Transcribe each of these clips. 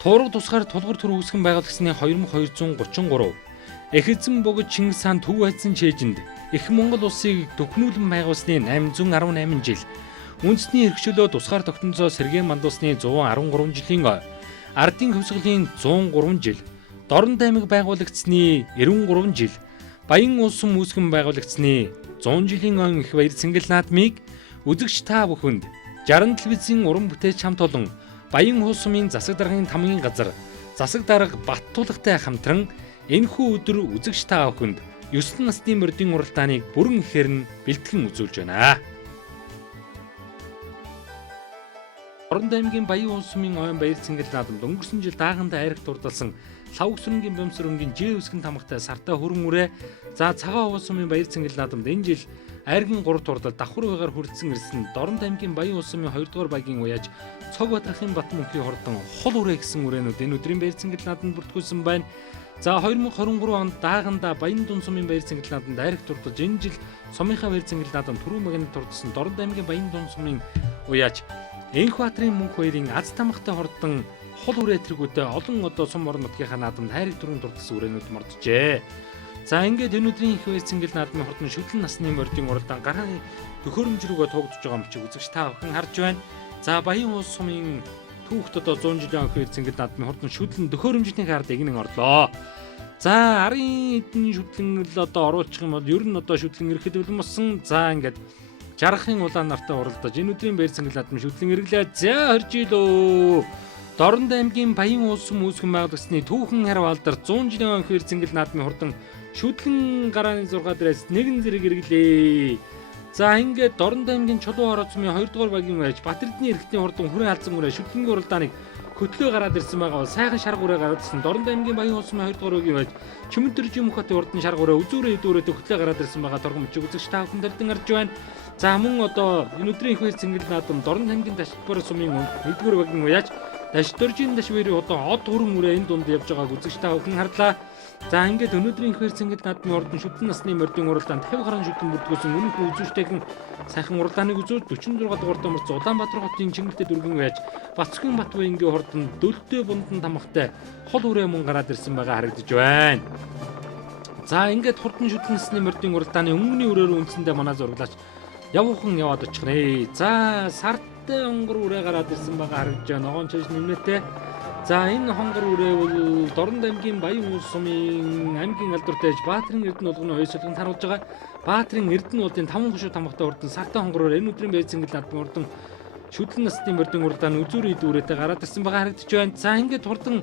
Туурга тусгаар тулгуур төр үүсгэн байгуулагчны 2233, Эхэзэн богд Чингис хаан төв хайцсан чэйжинд их Монгол улсыг төхнүүлэн байгуулсны 818 жил, үндэсний эрхчлөө тусгаар тогтнолцоо сэргээн мандуулсны 113 жилийн ой, ардын хувьсгалын 103 жил, Дорнод аймаг байгуулагдсны 93 жил, Баян улс сум үүсгэн байгуулагдсны 100 жилийн он их баяр цэнгэл наадмыг үзэгч та бүхэнд 60 телевизийн уран бүтээч хамт олон Баян улс сумын засаг даргын тамгын газар засаг дарга Баттуулагтай хамтран энэхүү өдөр үзэгч та бүхэнд 9 насны мордын уралдааныг бүрэн ихээр нь бэлтгэн үзүүлж байна. Дорнод аймгийн Баян улс сумын ойн баяр цэнгэл наадамд өнгөрсөн жил даагандаа айрагт урдалсан лавг сүрэнгийн бомсрөнгийн Ж үсгэн тамгатай сартаа хүрэн үрээ. За цагаан улс сумын баяр цэнгэл наадамд энэ жил айргийн 3 турдал давхар байгаар хүрдсэн ирсэн Дорнод аймгийн Баян улс сумын 2 дугаар багийн уяаж Цог Батрахын Бат мөнхийн хордон хол үрээ гэсэн үрээнүүд энэ өдрийн баяр цэнгэл наадамд бүртгүүлсэн байна. За 2023 онд даагандаа Баян дун сумын баяр цэнгэл наадамд айрагт урдалж энэ жил сумынхаа баяр цэнгэл наадамд түрүү магнит турдсан Дорнод аймгийн Баян дун сумын уяаж Энх Баатрын мөнх хоёрын аз тамгатай хордон хол үрээ тэргүүтэй олон одоо сум орон нутгийнхаа наадамд хайрыг түрүүн дурдсан үрээнүүд морджээ. За ингээд энэ өдрийн их баяр цэнгэл наадмын хордон шүтлэн насны мордын уралдаан гарааны төхөөрөмж рүүгээ туугдж байгаа юм чи үзэгч та бүхэн харж байна. За Баян улс сумын түүхт одоо 100 жилийн их баяр цэнгэл наадмын хордон шүтлэн төхөөрөмжийн хард эгнэн орлоо. За арын эдний шүтлэн л одоо оруулчих юм бол ер нь одоо шүтлэн ирэхэд болмосон. За ингээд жаргахын улаан нартай уралдаж энэ өдрийн баяр цэнгэл наадмын шүтлэн ирэглээ. За орж илөө. Дорнод аймгийн Баян улс сум үүсгэн байгуулагдсны түүхэн харв алдар 100 жилийн их баяр цэнгэл наадмын хордон шүтлэн гарааны 6 дээрээс нэгэн зэрэг ирэглээ. За ингээд Дорнод аймгийн Чулуун хороо сумын 2 дугаар багийн байж Батэрдний эрхтний хордон хүрэн халзан үрээ шүтлэнгийн уралдааныг хөтлөө гараад ирсэн байгаа бол сайхан шарга үрээ гараад ирсэн Дорнод аймгийн Баян улс сумын 2 дугаар багийн байж Чимэндэржийн мөхөтийн урдан шарга үрээ үзүүрээ идүүрээ хөтлөө гараад ирсэн байгаа торгомч үзэгч та бүхэн дэлгэн харж байна. За мөн одоо энэ өдрийн их баяр цэнгэл наадам Дорнод аймгийн Дашбар сумын 1-р багийн уяаж Дашдоржийн Дашвэрийн одоо од хүрэн үрээ энэ дунд явж байгааг үзэгч та бүхэн харлаа. За ингээд өнөөдрийн их баяр цэнгэл наадмын ордон шүтлэн насны мордын уралдаанд 50 гаруй шүтлэн бүрдүүлсэн үнэнх үзүүштэйхэн сайхан уралдааныг үзүүлж 46 дугаар дамарч Улаанбаатар хотын Чингэртэй дүргэн байж Бацгийн Батбаянгийн хордон дөлтөө бундан тамгатай хол үрээ мөн гараад ирсэн байгаа харагдаж байна. За ингээд хурдан шүтлэн насны мордын уралдааны өмнөний үрээр үндсэндээ манай зураглаач явуухан яваад очих нэ. За сартай онгор үрээ гараад ирсэн байгаа харагдаж байна. Ногоон чиш нэмнэтэй. За энэ хонгор үрээ бол Дорнод аймгийн Баян улс сумын аймгийн алдартай Баатрин Эрдэнэ улганы хоёрсолгонд харуулж байгаа. Баатрин Эрдэнэ улсын 5 хошуу тамгатай урдан сартай хонгороор энэ өдрийн баяр цэнгэл наадмын урдан шүтлэн насны мордын уралдааны үзүүрийн дүүрээтэй гараад ирсэн байгаа харагдаж байна. За ингээд хурдан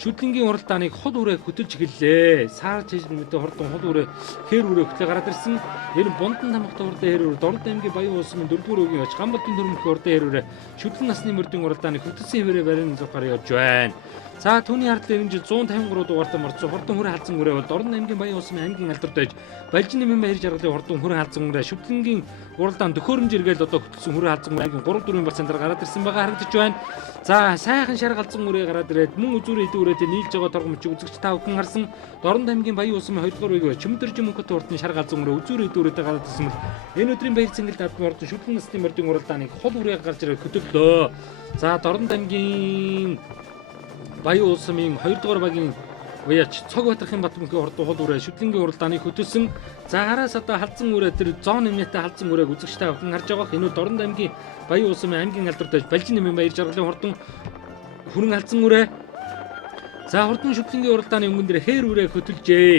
шүтлэнгийн уралдааныг хол үрээ хөтөлж эхэллээ. Саар чиж нэмэтэй хурдан хол үрээ хээр үрээ хөтлөө гараад ирсэн. Энэ бундан тамгатай урдан хээр үрээ Дорнод аймгийн Баян улс сумын 4-р үгийн оч Гамбалтын төрөмхөө урдан хээр үрээ шүтлэн насны мордын уралдааныг хөтөлсөн хэвээрээ барин зургаар явж байна. За түүний хардлаар энэ жил 153 дугаартай марцсан хурдан хүрээ халзан үрээ бол Дорнод аймгийн Баян улс сумын аймгийн алдартай Балжин нэмэн баяр жаргалын хурдан хүрээ халзан үрээ шүтлэнгийн уралдаан төхөөрөмж иргээл одоо хөтөлсөн хүрээ халзан аймгийн 3-4 бацаандар гараад ирсэн байгаа харагдаж байна. За сайхан шар галзан үрээ гараад ирээд мөн үзүүрээ идүүрээтэй нийлж байгаа торгомч үзэгч та бүхэн харсан Дорнод аймгийн Баян улс сумын 2 дугаар үеийг Чимэндэржийн мөнхөт урдны шар галзан үрээ үзүүрээ идүүрээтэй гараад ирсэн бол энэ өдрийн баяр цэнгэл наадмын ордон шүтлэн насны мордын уралдааныг хол үрээ гарч ирээд хөтөллөө. За Дорнод аймгийн Баян улс сумын 2 дугаар багийн уяач Цог Батрахын Бат мөнхийн хордон хол үрээ шүтлэнгийн уралдааныг хөтөлсөн. За араас одоо халзан үрээ тэр 100 нэмнэтэй халзан үрээг үзэгч та бүхэн харж байгаа. Энэ Дорнод аймгийн Баян улс сумын аймгийн алдартай Балжин нэмэн баяр жаргалын хордон хүрэн халзан үрээ. За хурдан шүтлэнгийн уралдааны өнгөн дээр хээр үрээ хөтөлжээ.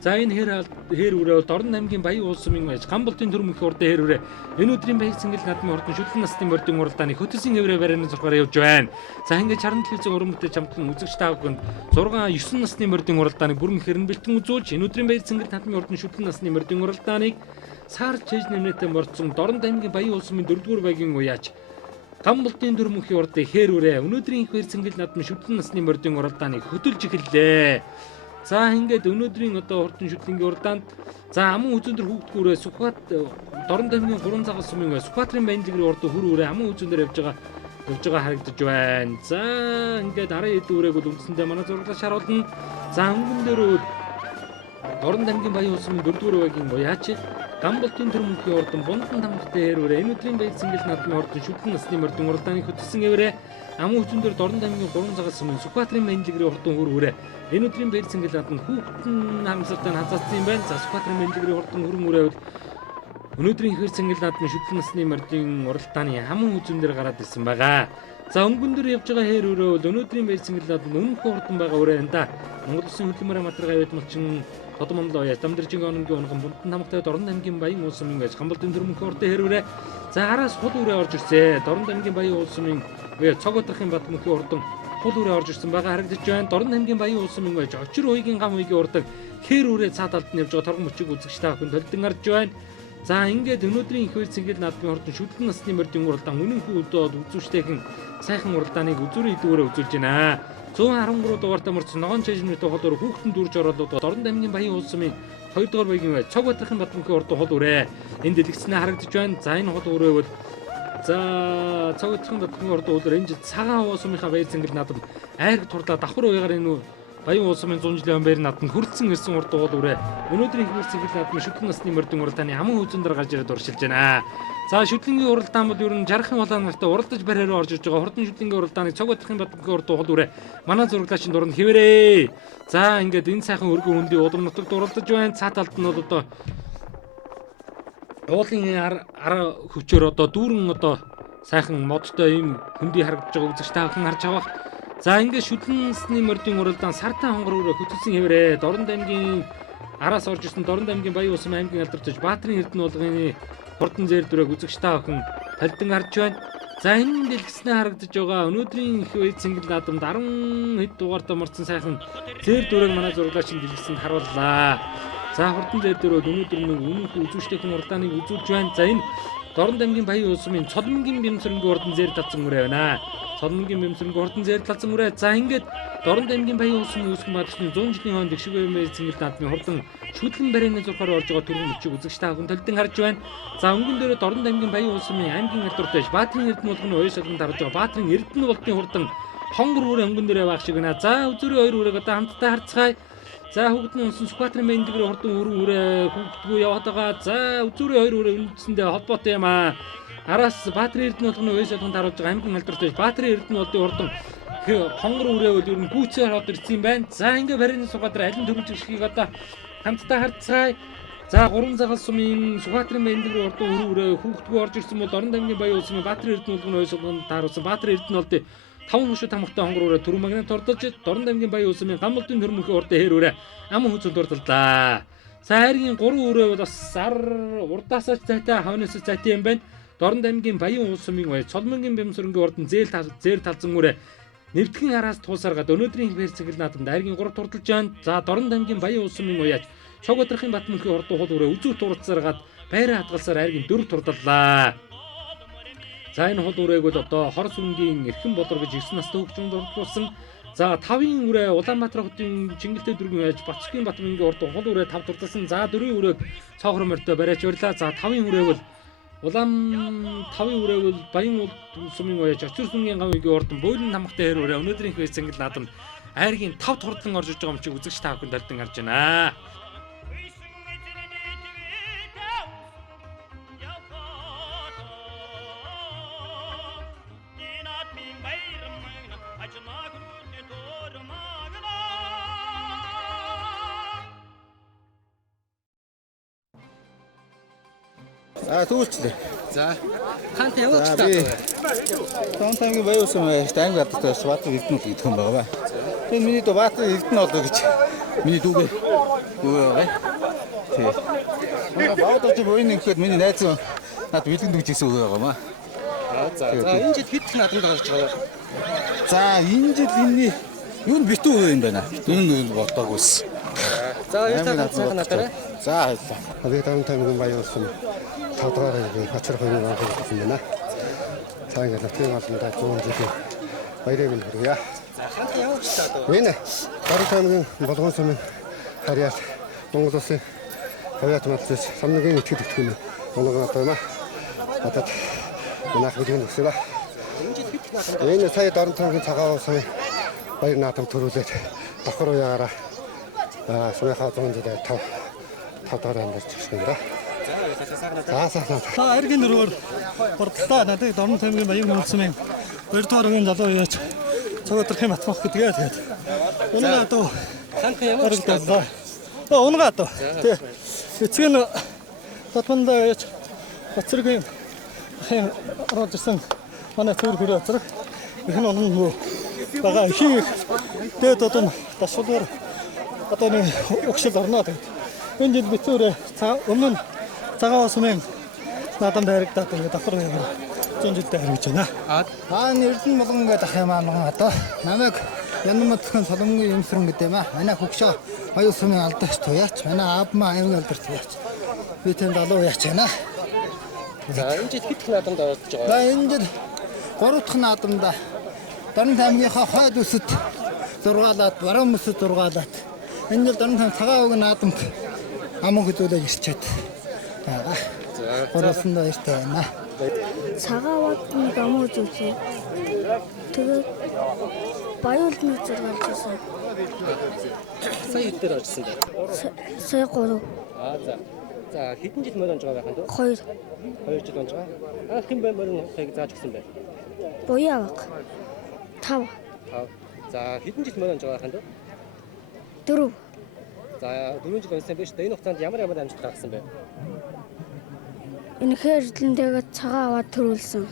За энэ хээр үрээ бол Дорнод аймгийн Баян улс сумын байж Гамбалтын төрөмхөө урдан хээр үрээ энэ өдрийн баяр цэнгэл наадмын хордон шүтлэн насны мордын уралдааныг хөтөлсөн хэврээ барианы зургаар явж байна. За ингээд 60 телевизийн уран бүтээч хамтлан үзэгч та бүхэнд 9 насны мордын уралдааныг бүрэн ихээр нь бэлтгэн үзүүлж энэ өдрийн баяр цэнгэл наадмын хордон шүтлэн насны мордын уралдааныг сар чэж нэмнэтэй мордсон Дорнод аймгийн Баян улс сумын 4-р багийн уяаж Гамбалтын төрөмхөө урдан хээр үрээ өнөөдрийн их баяр цэнгэл наадмын шүтлэн насны мордын уралдааныг хөтөлж эхэллээ. За ингээд өнөөдрийн одоо хурдан шүтлэнгийн уралдаанд за аман үзүүндэр хүүхдгүүрээ Сүхбат Дорнод аймгийн 3 цагаан сумын Сүхбатрын Баянлагрын урдан хөр үрээ аман үзүүндэр явж байгаа харагдаж байна. За ингээд 10 эд үрээг бол үндсэндээ манай зурглаж харуулна. За өнгөн дээр Дорнод аймгийн Баян улс сумын 4-р багийн уяач Гамбалтын төр мөнхийн урдан бундан тамхтай хэрвэрэ энэ өдрийн баяр цэнгэл наадмын урдан шүтлэн насны мордын уралдааны хөтөлсөн эврэ амун хүчин дээр Дорн аймгийн 3 цагаас өмнө Сүхбаатарын менлэгрийн урдан хүрвэрэ энэ өдрийн баяр цэнгэл наадмын хүүхдэн харамсалтай хазаацсан юм байна. За Сүхбаатарын менлэгрийн урдан хүрэн үрээвэл өнөөдрийн ихэр цэнгэл наадмын шүтлэн насны мордын уралдааны амун хүчин дээр гараад ирсэн байгаа. За өнгөн дөр явж байгаа хээр өрөөл өнөөдрийн баяр цэнгэл наадмын өмнөх урдан байгаа үрээ энэ да. Монгол Улсын хөдөлмөрийн материал авьяат малчин Тодмонлоо яс Дамдэржин ононгийн онгон Бунтан намтай Дорн аймгийн Баян улс сумын байж Гамбалтын төр мөнхийн урдын хэрвэрэ за араас хул үрээ орж ирсэн. Дорн аймгийн Баян улс сумын цог одрахын бат мөнхийн урдан хул үрээ орж ирсэн байгаа харагдаж байна. Дорн аймгийн Баян улс сумын байж очир уйгийн гам уйгийн урдаг хээр үрээ цаад алд нь явж байгаа торгон мөчийг үзэгч та бүхэн толдон гарч байна. За ингээд өнөөдрийн их баяр цэнгэл наадмын урдан шүтлэн насны мордын уралдаан үнэнхүү өдөөд үзүүштэйхэн сайхан уралдааныг үзүүрийн идэвхээрээ үзүүлж байна. 113 дугаартай мөрч ногоон чэжмийн холоор хүүхдэн дүүрж оролцоод Дорн аймгийн Баян улс сумын 2 дугаар баягийн цог батрахын батмөнхийн урд хол үрээ. Энд дэлгэцнээ харагдаж байна. За энэ хол үрээ бол за цог батрахын батмөнхийн урд хол энэ жил цагаан хуваа сумынхаа баяр цэнгэл наадам айраг турлаа давхар уягаар энэ Баян улс сумын 100 жилийн баяр наадамд хүрэлцэн ирсэн урд хол үрээ. Өнөөдрийн их баяр цэнгэл наадмын шүтлэн насны мордын уралдааны аман үзэн дээр гарч ирээд уршилж байна. За шүтлэнгийн уралдаан бол ер нь жаргахын улаан нартай уралдаж барьаараа орж иж байгаа. Хурдан шүтлэнгийн уралдааныг цог батрахын батмөнхийн урд хол үрээ. Манай зураглагчийн дуранд хэвээрээ. За ингээд энэ сайхан өргөн хөндий удам нутагт уралдаж байна. Цаат талд нь бол одоо уулын ара хөвчөөр одоо дүүрэн одоо сайхан модтой ийм хөндий харагдаж байгаа үзэгч та бүхэн харж авах. За ингээд шүтлэн насны мордын уралдаан сартай хонгор өрөө хөтөлсөн хэвээрээ. Дорн аймгийн араас орж ирсэн Дорн аймгийн Баян улс сумын аймгийн алдарч Баатарын Эрдэнэ уулгын хурдан зээр дүрэг үзэгч та бүхэн талдан харж байна. За энэ дэлгэцнээ харагдаж байгаа өнөөдрийн их баяр цэнгэл наадамд 10 хэд дугаартай морцсон сайхан зээр дүрэг манай зураглагчийн дэлгэцэнд харууллаа. За хурдан зээр дүрэг өнөөдөр нэг өмнөх үзүүштэйхэн уралдааныг үзүүлж байна. За энэ Дорн аймгийн Баян улс сумын Цолмонгийн бямсрынгийн урдан зээр талцсан үрээ байна. Цолмонгийн бямсрынгийн урдан зээр талцсан үрээ. За ингээд Дорн аймгийн Баян улс сумын үүсгэн баатарчны 100 жилийн хойно дэвшиг баяр цэнгэл наадмын хурдан шүтлэн барайны зурхаар орж байгаа түргэн мөчийг үзэгч та бүхэн толдон харж байна. За өнгөн дээр Дорн аймгийн Баян улс сумын аймгийн алдартай Баатарын Эрдэнэ уулгын оёс солонд харж байгаа Баатарын Эрдэнэ уултын хурдан хонгор үрээ өнгөн дээрээ баг шиг байна. За үзүүрийн 2 үрээг одоо хамтдаа харцгаая. За хүүхдний унсан Сүхбаатарын менлэгрийн хурдан үрээ хүүхдгүү яваад байгаа. За үзүүрийн 2 үрээ үндсэндээ холбоотой юм аа. Араас Баатарын Эрдэнэ уулгын оёс солонд харуулж байгаа аймгийн алдартай Баатарын Эрдэнэ уулын хурдан хонгор үрээ бол ер нь гүйцээр хот ирсэн юм байна. За ингээ барины сугадраа алин төрүүлж гişгийг одоо хамтдаа харцгаая. За 3 цагаас сумын Сүхбаатарын менлэгрийн хурдан үрээ хүүхдгүү орж ирсэн бол Дорн аймгийн Баян улс сумын Баатарын Эрдэнэ уулгын оёс солонд харуулсан Баатарын Эрдэнэ уулын 5 хөшөө тамхтай хонгор үрээ түрүү магнит ордолж Дорн аймгийн Баян улс сумын Гамбалтын төр мөнхийн урдын хээр үрээ аман хүчөнд урдаллаа. За хайргийн 3 үрээ бол бас урдаасаа цайтай хойноос цайтай юм байна. Дорн аймгийн Баян улс сумын бай Цолмонгийн бямсрынгийн урдан зээр талзан үрээ нэвтгэн араас туусаргаад өнөөдрийн баяр цэнгэл наадамд айргийн 3 турдалж байна. За Дорн аймгийн Баян улс сумын уяач цог одрахын бат мөнхийн урд хул үрээ үзүүр турцааргаад байраа хадгалсаар айргийн 4 турдаллаа. За энэ хул үрээг бол одоо хор сүнгийн эрхэн болор гэж 9 настай хөгжмөнд урдуулсан. За 5-ын үрээ Улаанбаатар хотын Чингэлтэй дүргийн яаж Батцгийн Батмынгийн урд хул үрээ 5 турдалсан. За 4-ийн үрээг цоохор морьтой барайч барьлаа. За 5-ын үрээг бол 5-ын үрээг бол Баян улс сумын уяач очир сүнгийн гам уйгийн урдан бойлон тамхтай хээр үрээ өнөөдрийн их баяр цэнгэл наадамд айргийн 5 турдлан орж иж байгаа юм чи үзэгч та бүхэн толдон гарч байна. Түүлчлээ. За. Хаантай явууч та. Дорн аймгийн Баян улс сумын аймгийн алдартай Баатарын Эрдэнэ уулын гэх юм байгаа ба. Тэгээд миний дүү Баатарын Эрдэнэ уулаа гэж миний дүүгээ юу байгаа. Тэгээд баадаж буйны гэхэд миний найз над бэлгэн дүүжсэн үг байгаа маа. За энэ жил хэд их наадамд гарч байгаа. За энэ жил энэ юу н битүү юм байна. Энэ бодоогүйс. За энэ таад сайхан надаарай. За Хавиг Дорн аймгийн Баян улс сумын 5 дугаар хачир хоёрын анхаарал тавьсан байна. Цаа ингээд нутгийн албандаа 100 жилийн баярыг минь хүргье. За хаантай явууч та одоо. Энэ Дорн аймгийн Болгон сумын харьяат Монгол улсын хавьяат малчис самныгийн итгэл итгэн онгон одоо юм аа. Одоо манайх бүхэн өсөв. Энэ жил хэд их наадамд. Энэ сая Дорн аймгийн цагаан улсын баяр наадам төрүүлээд давхар уяараа сумынхаа 100 жилийн 5 дугаар амьдарч ирсэн юм да. За сайхан. За эргийн дөрөөр хурдтай надад Дорн таймгийн баян хөлсмэн 2 дугаар үеийн залуу яаж цогцорхын матмах гэдгээ тэгээд унгаа дөө Санхи ямар ч оролдоо. Унгаа дөө. Тэг. Эцэг нь татмандаа яаж цэцэргийн оролцсон манай төр хүрээ зэрэг энэ оноо бага хийх тэгээд одоо тасвар одоо нэг өгшил орноо тэгээд энэ жил битүүрээ өмнө цагаан усмын надад харагдаад ингээд давхар яваа. Зүүн жилдээ харагдаж байна. Эрдэнэ болгон гэдэг ах юм аа одоо намайг Янматхан Соломгийн юмсрын гэдэг юм аа. Манай хөгшөө баян сумын алдаач туяач. Манай аав маа аймаг алдар туяач. Би тэнд алуу яач байна. За энэ жил хэд их наадамд оролцож байгаа. За энэ жил 3 дахь наадамда Дорн таймгийнхаа хойд үсэд 6-аад, баруун үсэд 6-аад. Энэ жил Дорн тайм цагаан үг наадамд аман хөдөлгөж ирчээд. За. Гороосондоо иртэй байна. Цагааваад нэг амуу зүйлээ. Тэгээд баяул нэг зэрэг авчихсан. Сая хэд дээр орсон бэ? Сая 3. За. За хэдэн жил морь онж байгаа байх нь 2. 2 жил онж байгаа. Анх юм бай морь онжийг зааж өгсөн бай. Буяа баг. 5. За хэдэн жил морь онж байгаа байх нь 4. За 4 жил онсон байж та энэ хугацаанд ямар амжилт гаргасан бэ? Энэ хэрдлэнтэйгээ цагаан аваад төрүүлсэн.